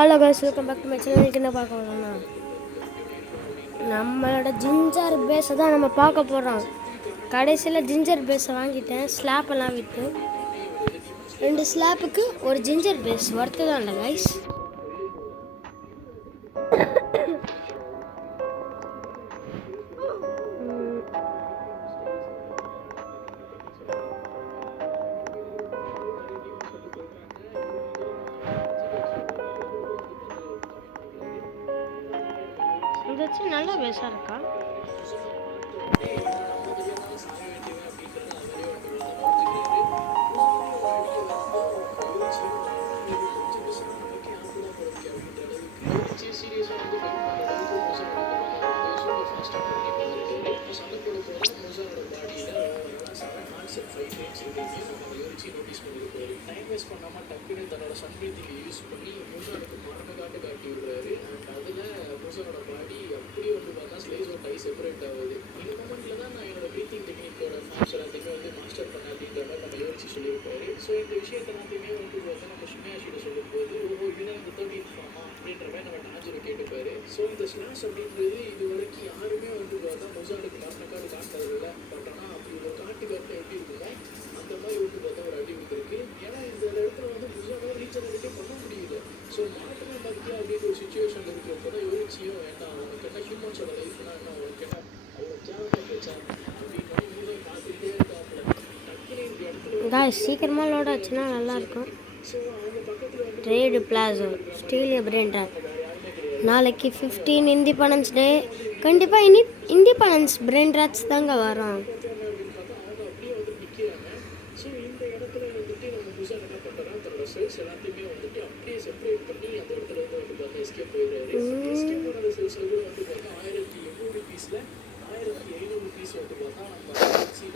Hello guys, welcome back to my channel. என்ன பார்க்க போகிறோம்னா நம்மளோட ஜிஞ்சர் பேஸை தான் நம்ம பார்க்க போகிறோம். கடைசியில் ஜிஞ்சர் பேஸை வாங்கிட்டேன், ஸ்லாப்பெல்லாம் விற்று 2 ஸ்லாப்புக்கு ஒரு ஜிஞ்சர் பேஸ் ஒர்த்து தான் இல்லை கைஸ். இது வச்சு நல்ல பேஸாக இருக்கா? டைம் வேஸ்ட் பண்ணாமல் டக்குன்னு தன்னோட சன்பிரீத்திங்கை யூஸ் பண்ணி மூசானுக்கு மரண காட்டி விடுறாரு. அண்ட் அதில் மூசானோட பாடி அப்படியே வந்து பார்த்தா ஸ்லைஸ் ஒரு டை செப்பரேட் ஆகுது. இந்த மூமெண்ட்டில் தான் நான் என்னோட ப்ரீத்திங் டெக்னிக்கோட ஃபார்ம்ஸ் எல்லாத்தையுமே வந்து மாஸ்டர் பண்ண அப்படின்ற மாதிரி நம்ம யோசிச்சு சொல்லியிருப்பாரு. ஸோ இந்த விஷயத்தை எல்லாத்தையுமே வந்து பார்த்தா நம்ம சுமியாஷியில் சொல்லும்போது இதுதான் இந்த 13th ஃபார்மா அப்படின்ற மாதிரி நம்ம டாஜரை கேட்டுப்பாரு. ஸோ இந்த ஸ்லாஷ் அப்படின்றது இது வரைக்கும் யாருமே வந்து பார்த்தா மூசானுக்கு மரண காட்டுறதில்ல. பட் ஆனால் அப்படி ஒரு காட்டுல எப்படி இருக்குமோ அந்த மாதிரி வந்து பார்த்தா ஒரு அடி இருக்கு. ஏன்னா இந்த இடத்துல வந்து முசானோ ரீஜனரேட்டே பண்ண முடியல. ஸோ மாற்றமே பார்த்தியா அப்படின்ற ஒரு சுச்சுவேஷன் இருக்கிறப்போ தான் யோசிச்சியும் என்ன அவனுக்கு என்ன ஹியூமன்ஸோட லைஃப்னா என்ன அவனுக்கு என்ன அவ்வளோ தேவை போச்சா அப்படின்னு மூலம் பார்த்துக்கிட்டே இருக்காப்புல. டக்குனு இந்த இடத்துல சீக்கிரமாக லோட வச்சுன்னா நல்லாயிருக்கும். ஸோ அவங்க பக்கத்தில் வந்து ட்ரேடு பிளாசோ ஸ்டீலிய பிரெயின் ட்ராப். நாளைக்கு 15 இண்டிபெண்டன்ஸ் டே. கண்டிப்பாக இண்டிபெண்டன்ஸ் பிரெயின் ட்ராப்ஸ் தாங்க வரும். செல்ஸ் எல்லாத்தையுமே வந்துட்டு அப்படியே செப்பரேட் பண்ணி அந்த இடத்துல இருந்து வந்து பார்த்தா எஸ்கேப் போயிடுறாரு. எஸ்கேப் பண்ண செல்ஸில் கூட வந்து பார்த்தா 1800 பீஸில் 1500 பீஸ் வந்து பார்த்தா நம்ம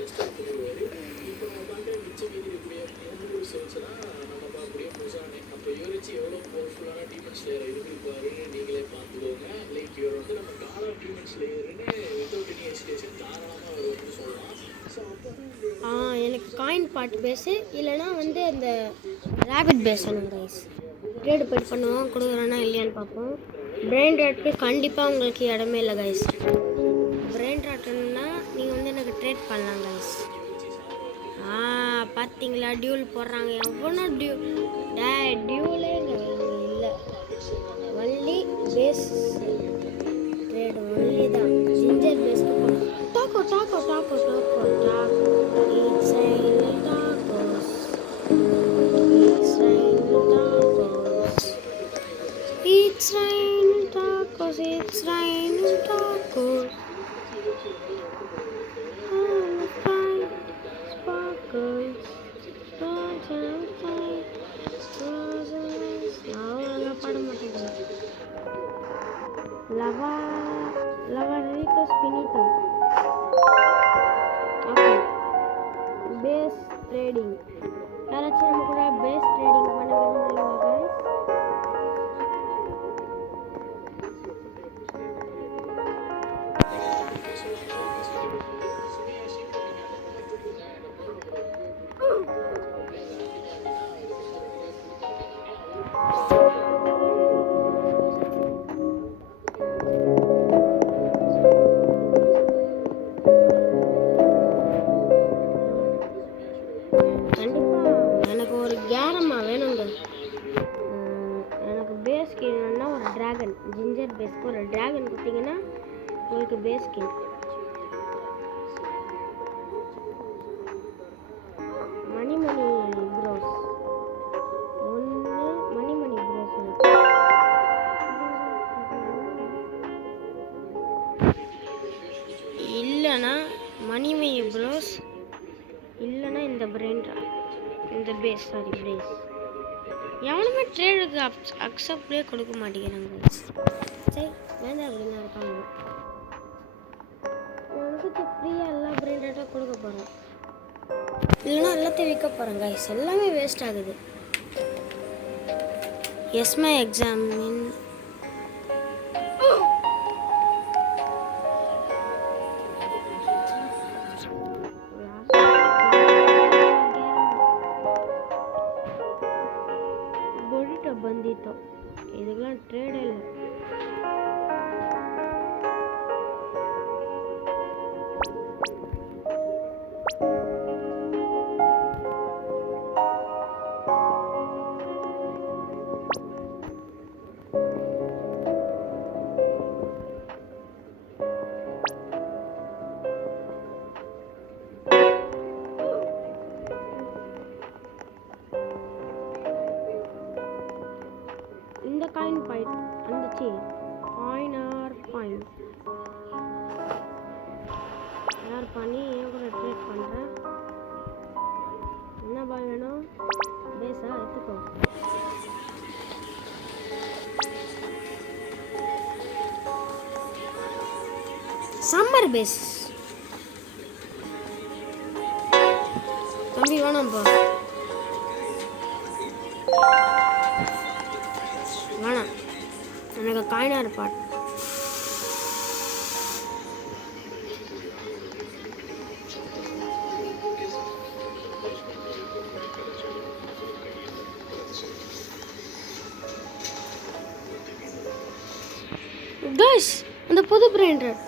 டெஸ்ட் பண்ணிடுவார். இப்போ நம்ம பார்க்குற மிச்சம் மீதி இருக்கக்கூடிய 300 செல்ஸ்லாம் நம்ம பார்க்கக்கூடிய முசானே. அப்போ யோசிச்சு எவ்வளோ பவர்ஃபுல்லான டீமன் ஸ்லேயர் இருப்பாருன்னு நீங்களே பார்த்துக்கோங்க. லைக் இவர் வந்து நம்ம கால் ஆஃப் டீமன் ஸ்லேயர்னு வித்தவுட் எனி ஹெசிடேஷன் தாராளமாக அவர் வந்து சொல்லலாம். ஸோ அப்போ தான் எனக்கு காயின் பாட் பேஸு இல்லைனா வந்து அந்த ரேபிட் பேஸ் வேணும் கைஸ். ட்ரேடு போய்ட்டு பண்ணுவோம், கொடுக்குறேன்னா இல்லையான்னு பார்ப்போம். பிரெயின் ராட்டுக்கு கண்டிப்பாக உங்களுக்கு இடமே இல்லை கைஸ். பிரெயின் ராட்டுன்னா நீங்கள் வந்து எனக்கு ட்ரேட் பண்ணலாம் கைஸ். பார்த்தீங்களா டியூல் போடுறாங்க. எவ்வளோ டியூலே இங்கே இல்லை. ஒன்லி பேஸ் ட்ரேடு ஒன்லி தான். Ginger base taco taco taco taco taco It's raining tacos. It's raining tacos. It's raining tacos. It's raining tacos. All the fire sparkles. அவ்வளோதான் பாட மாட்டேங்குது. லவரிtos finito. Okay, base trading. யாராச்சும் நம்ம கூட base trading பண்ண விரும்புகிறீங்களா guys? எனக்கு ஒரு கேரம்மா வேணுங்க. எனக்கு பேஸ் ஸ்கின்னா ஒரு ட்ராகன், ஜிஞ்சர் பேஸ்க்கு ஒரு ட்ராகன் கொடுத்தீங்கன்னா உங்களுக்கு பேஸ் ஸ்கின். மணி ப்ரோஸ் ஒன்று. மணி ப்ரோஸ் இல்லைன்னா மணி ப்ரோஸ் இல்லைன்னா இந்த பிரெயின் இந்த பேஸ் பேஸ் எவனுமே ட்ரேடுக்கு அக்செப்டே கொடுக்க மாட்டேங்கிறாங்க. சரி வேண்டாம் அப்படின்னு இருக்காங்க. எனக்கு ஃப்ரீயாக எல்லா பிரெண்டாக கொடுக்க போகிறேன், இல்லைன்னா எல்லாத்தையும் விற்க போகிறேன் கைஸ். எல்லாமே வேஸ்ட் ஆகுது. எஸ்மை எக்ஸாமின் ಬಂದಿತ್ತು. இதுக்கெல்லாம் ட்ரேடே இல்லை. இந்த காயின் பாயிண்ட் வந்துச்சு. காயின் யார் பண்ணி ஏன் கூட ட்ரேட் பண்ணுறேன். என்ன பாய் வேணும்? பேஸா எடுத்துக்கோ. சம்மர் பேஸ் தம்பி வேணாம்ப்பா, வேணாம். எனக்கு காயினார் பாட். கைஸ், அந்த புது பிராண்டட்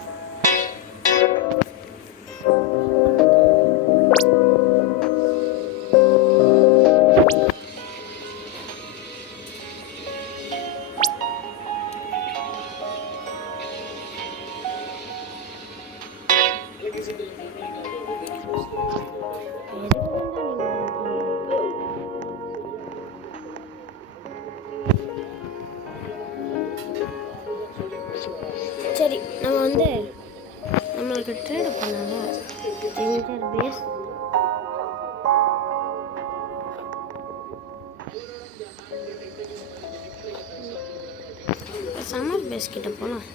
சரி, நம்ம வந்து நம்மளுக்கு ட்ரேட் பண்ணால என்ஜர் பேஸ் சம்மர் பேஸ் கிட்ட போகலாம்.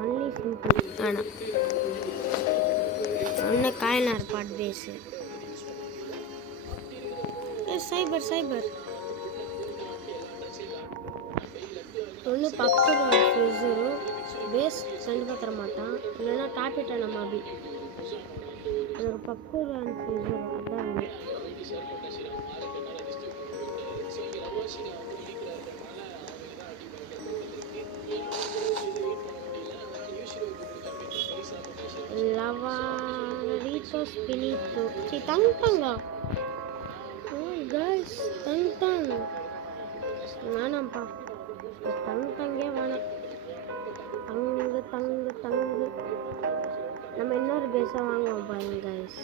ஒன்லி சிம்பிள் வேணாம். ஒன்று காயினார் பாட் பேஸு. சைபர் ஒன்று பக்கத்து ஃபியூஸரு பேஸ் கண்டிப்பாக தர மாட்டான். இல்லைன்னா டாப்பிட்டான மாபி அது ஒரு பக்கத்து ஃபியூஸர் அதான் வேணும். லவாரிட்டோ ஸ்பினிட்டோ தங்கா கைஸ் தங் வேணாம்ப்பா, தங்கே வேணாம். தங்கு நம்ம இன்னொரு பேஸாக வாங்குவோம் பாருங்க கைஸ்.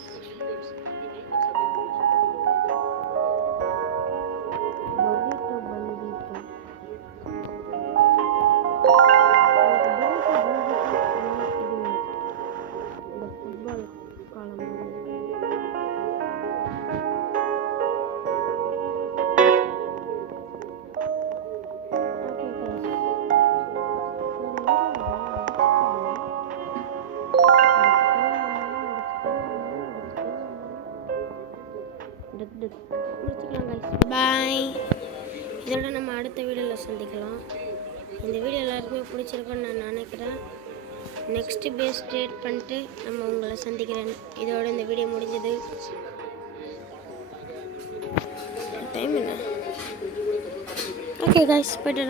இந்த ஃபுட்பால் காலம் முடிச்சுக்கலாம் கைஸ். பாய். இதோட நம்ம அடுத்த வீடியோவில் சந்திக்கலாம். இந்த வீடியோ எல்லாருக்குமே பிடிச்சிருக்குன்னு நான் நினைக்கிறேன். நெக்ஸ்ட்டு பேஸ் ட்ரேட் பண்ணிட்டு நம்ம உங்களை சந்திக்கிறேன். இதோட இந்த வீடியோ முடிஞ்சது. டைம் என்ன? ஓகே கைஸ், போய்ட்டு